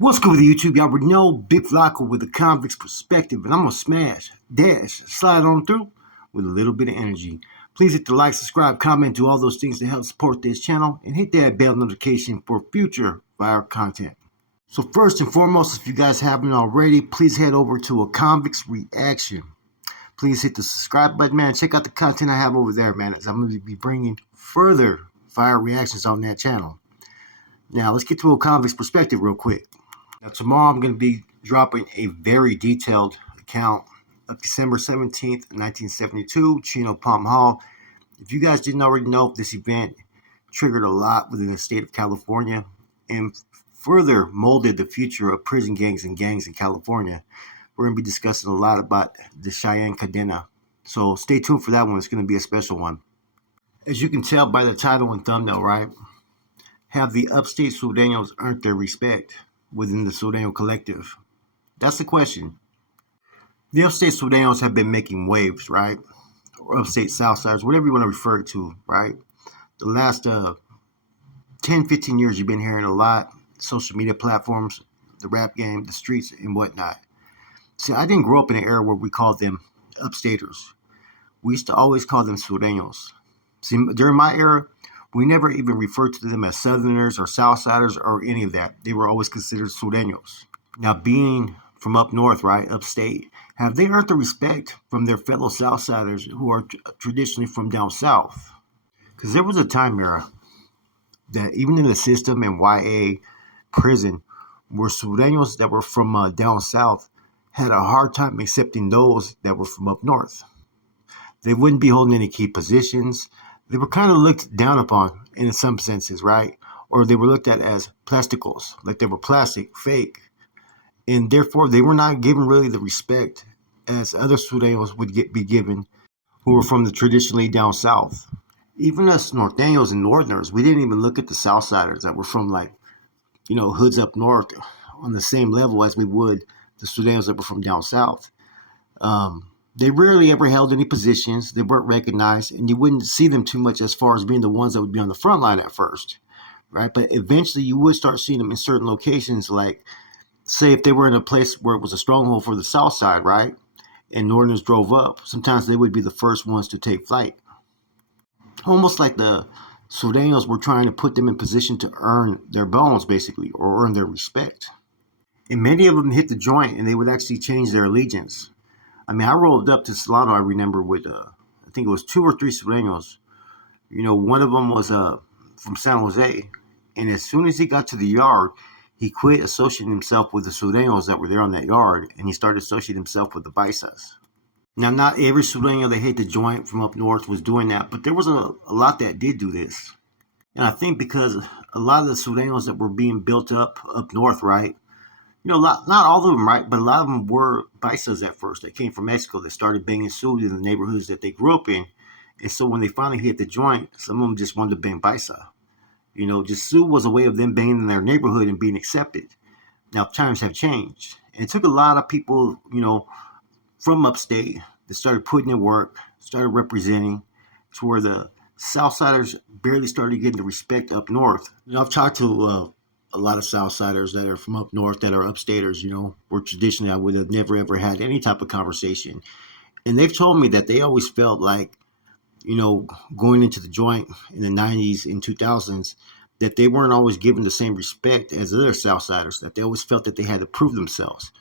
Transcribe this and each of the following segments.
What's good with YouTube? Y'all already know Big Flocko with a convict's perspective, and I'm gonna smash, dash, slide on through with a little bit of energy. Please hit the like, subscribe, comment, do all those things to help support this channel, and hit that bell notification for future fire content. So first and foremost, if you guys haven't already, please head over to a convict's reaction. Please hit the subscribe button, man. Check out the content I have over there, man, as I'm going to be bringing further fire reactions on that channel. Now, let's get to a convict's perspective real quick. Now, tomorrow I'm going to be dropping a very detailed account of December 17th, 1972, Chino Palm Hall. If you guys didn't already know, this event triggered a lot within the state of California and further molded the future of prison gangs and gangs in California. We're going to be discussing a lot about the Cheyenne Cadena. So stay tuned for that one. It's going to be a special one. As you can tell by the title and thumbnail, right? Have the Upstate Surenos earned their respect within the Sureno collective? That's the question. The Upstate Surenos have been making waves, right? Or Upstate Southsiders, whatever you want to refer to, right? The last 10, 15 years, you've been hearing a lot. Social media platforms, the rap game, the streets, and whatnot. See, I didn't grow up in an era where we called them Upstaters. We used to always call them Surenos. See, during my era, we never even referred to them as Southerners or Southsiders or any of that. They were always considered Surenos. Now, being from up north, right, upstate, have they earned the respect from their fellow Southsiders who are traditionally from down south? Because there was a time era that even in the system and YA prison, where Surenos that were from down south had a hard time accepting those that were from up north. They wouldn't be holding any key positions. They were kind of looked down upon in some senses, right? Or they were looked at as plasticos, like they were plastic, fake. And therefore, they were not given really the respect as other Surenos would be given who were from the traditionally down south. Even us Norteños and Northerners, we didn't even look at the Southsiders that were from like, hoods up north on the same level as we would the Surenos that were from down south. They rarely ever held any positions. They weren't recognized, and you wouldn't see them too much as far as being the ones that would be on the front line at first, right? But eventually you would start seeing them in certain locations, like, say, if they were in a place where it was a stronghold for the South Side, right, and Northerners drove up, sometimes they would be the first ones to take flight. Almost like the Surenos were trying to put them in position to earn their bones, basically, or earn their respect. And many of them hit the joint, and they would actually change their allegiance. I mean, I rolled up to Solano, I remember, with, I think it was 2 or 3 Surenos. One of them was from San Jose. And as soon as he got to the yard, he quit associating himself with the Surenos that were there on that yard, and he started associating himself with the Baisas. Now, not every Sureno that hit the joint from up north was doing that, but there was a lot that did do this. And I think because a lot of the Surenos that were being built up north, right, not all of them, right, but a lot of them were Baisas at first. They came from Mexico. They started banging Sioux in the neighborhoods that they grew up in. And so when they finally hit the joint, some of them just wanted to bang Baisa. Just Sioux was a way of them banging in their neighborhood and being accepted. Now, times have changed. And it took a lot of people, from upstate that started putting in work, started representing, to where the Southsiders barely started getting the respect up north. I've talked to a lot of Southsiders that are from up north that are upstaters, where traditionally I would have never ever had any type of conversation. And they've told me that they always felt like, going into the joint in the 90s and 2000s, that they weren't always given the same respect as other Southsiders, that they always felt that they had to prove themselves.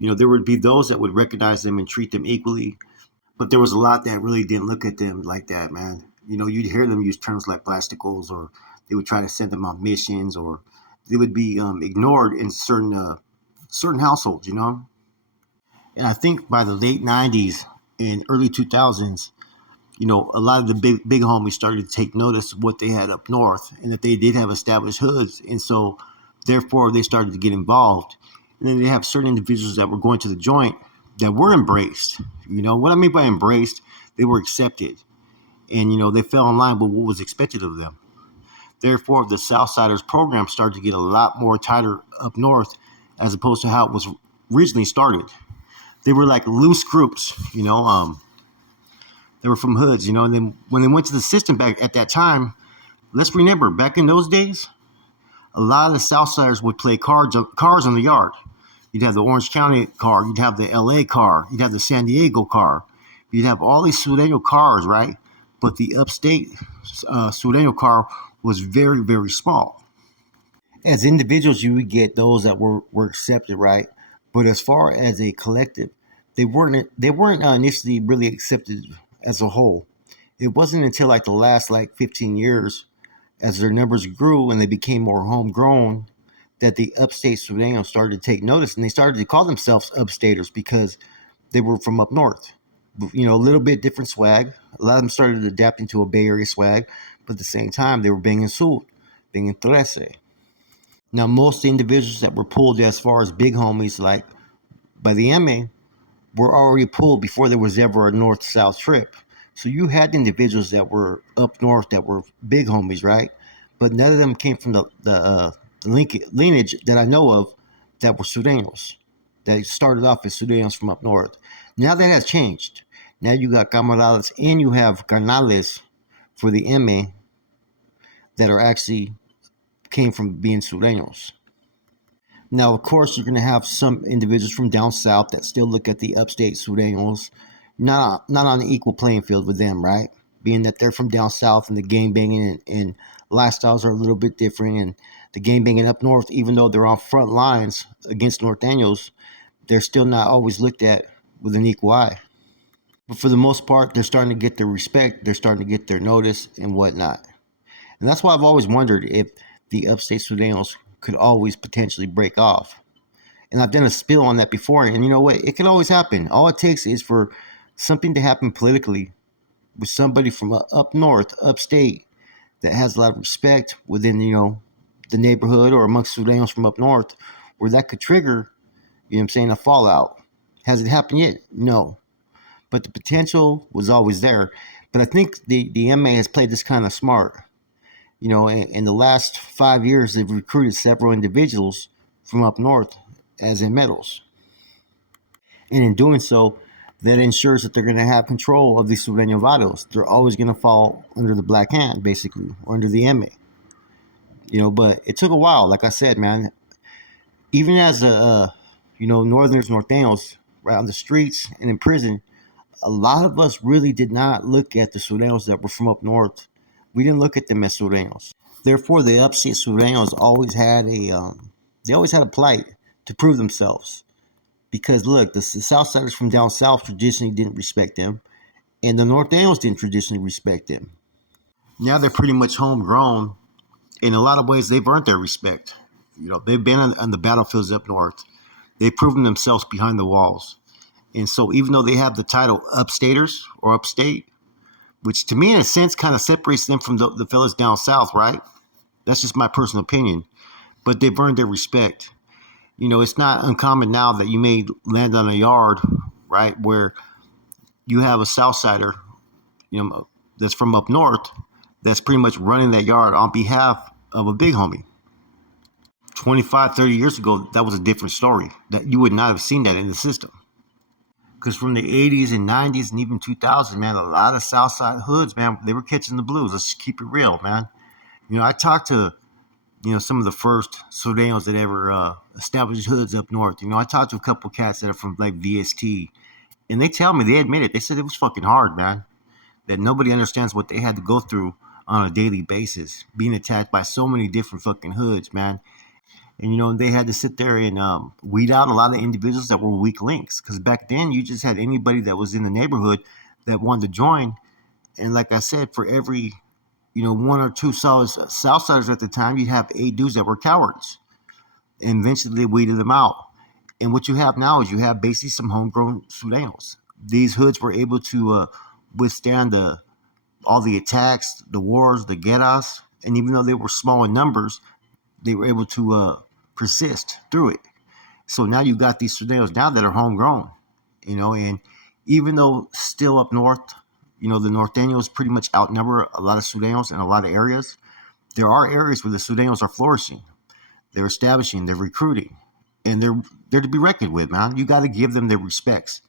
There would be those that would recognize them and treat them equally, but there was a lot that really didn't look at them like that, man. You'd hear them use terms like plasticals, or they would try to send them on missions, or they would be ignored in certain households, And I think by the late 90s and early 2000s, a lot of the big homies started to take notice of what they had up north, and that they did have established hoods. And so, therefore, they started to get involved. And then they have certain individuals that were going to the joint that were embraced. What I mean by embraced, they were accepted. And, they fell in line with what was expected of them. Therefore, the Southsiders program started to get a lot more tighter up north as opposed to how it was originally started. They were like loose groups, they were from hoods, and then when they went to the system back at that time, let's remember, back in those days, a lot of the Southsiders would play cars in the yard. You'd have the Orange County car, you'd have the LA car, you'd have the San Diego car, you'd have all these Sureno cars, right? But the upstate Sureno car was very, very small. As individuals, you would get those that were accepted, right? But as far as a collective, they weren't initially really accepted as a whole. It wasn't until like the last like 15 years, as their numbers grew and they became more homegrown, that the upstate Surenos started to take notice, and they started to call themselves upstaters because they were from up north. You know, a little bit different swag. A lot of them started adapting to a Bay Area swag, but at the same time, they were banging Sur, banging Trece. Now, most individuals that were pulled as far as big homies, like by the MA, were already pulled before there was ever a north-south trip. So you had individuals that were up north that were big homies, right? But none of them came from the lineage that I know of that were Surenos. That started off as Surenos from up north. Now that has changed. Now you got camaradas and you have carnales for the MA that are actually came from being Surenos. Now, of course, you're going to have some individuals from down south that still look at the upstate Sureños, not on an equal playing field with them, right? Being that they're from down south and the gang banging and lifestyles are a little bit different, and the gang banging up north, even though they're on front lines against Norteños, they're still not always looked at with an equal eye. But for the most part, they're starting to get their respect, they're starting to get their notice and whatnot. And that's why I've always wondered if the upstate Sureños could always potentially break off. And I've done a spill on that before, and you know what? It can always happen. All it takes is for something to happen politically with somebody from up north, upstate, that has a lot of respect within, the neighborhood or amongst Sureños from up north, where that could trigger, a fallout. Has it happened yet? No. But the potential was always there. But I think the MA has played this kind of smart. In the last 5 years, they've recruited several individuals from up north as in medals. And in doing so, that ensures that they're going to have control of the Sureño Vados. They're always going to fall under the black hand, basically, or under the MA. But it took a while. Like I said, man, even as Northerners, Norteños, right on the streets and in prison, a lot of us really did not look at the Sureños that were from up north. We didn't look at them as Sureños. Therefore, the upstate Sureños they always had a plight to prove themselves. Because look, the Southsiders from down south traditionally didn't respect them, and the Norteños didn't traditionally respect them. Now they're pretty much homegrown. In a lot of ways, they've earned their respect. They've been on the battlefields up north. They've proven themselves behind the walls. And so even though they have the title upstaters or upstate, which to me in a sense kind of separates them from the fellas down south, right? That's just my personal opinion. But they've earned their respect. It's not uncommon now that you may land on a yard, right, where you have a Southsider, that's from up north, that's pretty much running that yard on behalf of a big homie. 25, 30 years ago, that was a different story. That you would not have seen that in the system. Because from the 80s and 90s and even 2000, man, a lot of Southside hoods, man, they were catching the blues. Let's just keep it real, man. I talked to, some of the first Sureños that ever established hoods up north. I talked to a couple cats that are from like VST, and they tell me, they admit it. They said it was fucking hard, man. That nobody understands what they had to go through on a daily basis, being attacked by so many different fucking hoods, man. And they had to sit there and weed out a lot of individuals that were weak links. Because back then, you just had anybody that was in the neighborhood that wanted to join. And like I said, for every one or two Southsiders at the time, you'd have 8 dudes that were cowards. And eventually they weeded them out. And what you have now is you have basically some homegrown Sureños. These hoods were able to withstand all the attacks, the wars, the guerras. And even though they were small in numbers, they were able to persist through it. So now you got these Sureños now that are homegrown. And even though still up north, the Norteños pretty much outnumber a lot of Sureños in a lot of areas. There are areas where the Sureños are flourishing. They're establishing, they're recruiting, and they're to be reckoned with, man. You got to give them their respects.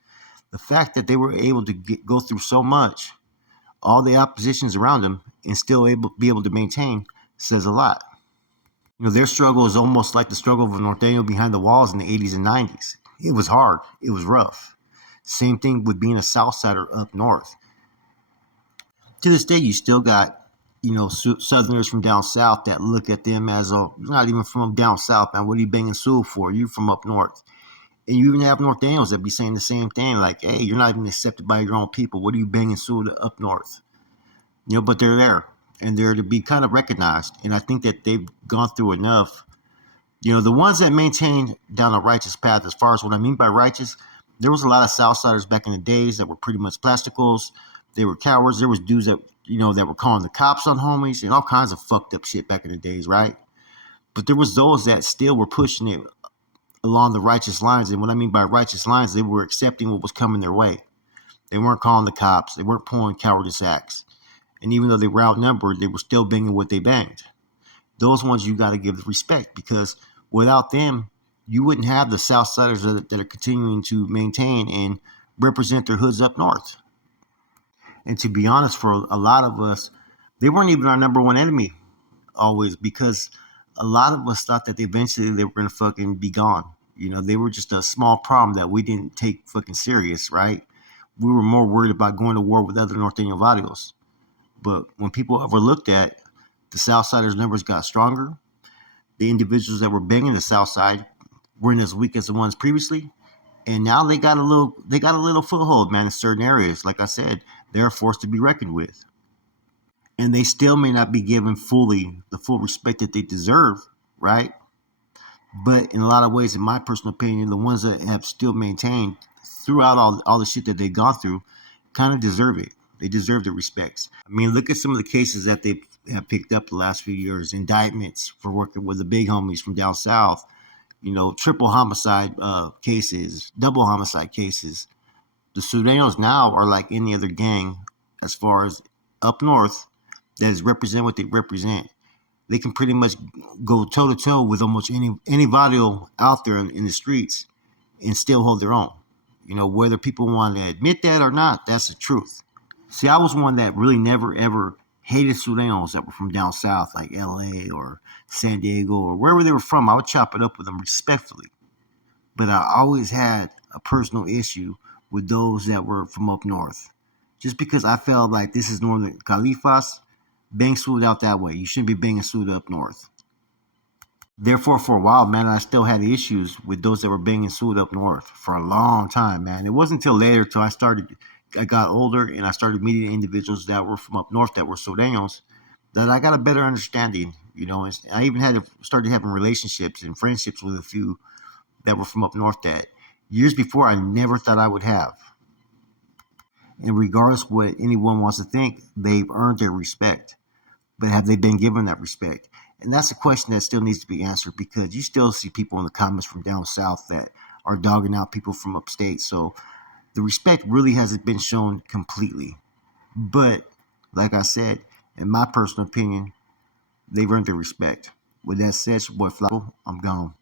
The fact that they were able to go through so much, all the oppositions around them, and still be able to maintain says a lot. Their struggle is almost like the struggle of a Norteño behind the walls in the 80s and 90s. It was hard. It was rough. Same thing with being a Southsider up north. To this day, you still got, Southerners from down south that look at them as, oh, you're not even from down south, man. What are you banging Sioux for? You from up north. And you even have Norteños that be saying the same thing, like, hey, you're not even accepted by your own people. What are you banging Sioux to up north? But they're there. And they're to be kind of recognized. And I think that they've gone through enough. The ones that maintain down a righteous path, as far as what I mean by righteous, there was a lot of Southsiders back in the days that were pretty much plasticals. They were cowards. There was dudes that, that were calling the cops on homies and all kinds of fucked up shit back in the days, right? But there was those that still were pushing it along the righteous lines. And what I mean by righteous lines, they were accepting what was coming their way. They weren't calling the cops. They weren't pulling cowardice acts. And even though they were outnumbered, they were still banging what they banged. Those ones you got to give respect, because without them, you wouldn't have the Southsiders that are continuing to maintain and represent their hoods up north. And to be honest, for a lot of us, they weren't even our number one enemy always, because a lot of us thought that eventually they were going to fucking be gone. They were just a small problem that we didn't take fucking serious, right? We were more worried about going to war with other Norteño Varios. But when people overlooked that, the Southsiders' numbers got stronger. The individuals that were banging the South Side weren't as weak as the ones previously, and now they got a little foothold, man, in certain areas. Like I said, they're a force to be reckoned with, and they still may not be given the full respect that they deserve, right? But in a lot of ways, in my personal opinion, the ones that have still maintained throughout all the shit that they've gone through kind of deserve it. They deserve the respects. I mean, look at some of the cases that they have picked up the last few years. Indictments for working with the big homies from down south. Triple homicide cases, double homicide cases. The Surenos now are like any other gang as far as up north that is represent what they represent. They can pretty much go toe to toe with almost any barrio out there in the streets and still hold their own. Whether people want to admit that or not, that's the truth. See, I was one that really never ever hated Surenos that were from down south, like LA or San Diego or wherever they were from. I would chop it up with them respectfully. But I always had a personal issue with those that were from up north. Just because I felt like this is Northern Califas, bang Sud out that way. You shouldn't be banging Sud up north. Therefore, for a while, man, I still had issues with those that were banging Sud up north for a long time, man. It wasn't until later, till I got older and I started meeting individuals that were from up north that were Sureños, that I got a better understanding. And I even started having relationships and friendships with a few that were from up north that years before I never thought I would have. And regardless what anyone wants to think, they've earned their respect. But have they been given that respect? And that's a question that still needs to be answered, because you still see people in the comments from down south that are dogging out people from upstate. So the respect really hasn't been shown completely. But like I said, in my personal opinion, they've earned their respect. With that said, your boy Flacco, I'm gone.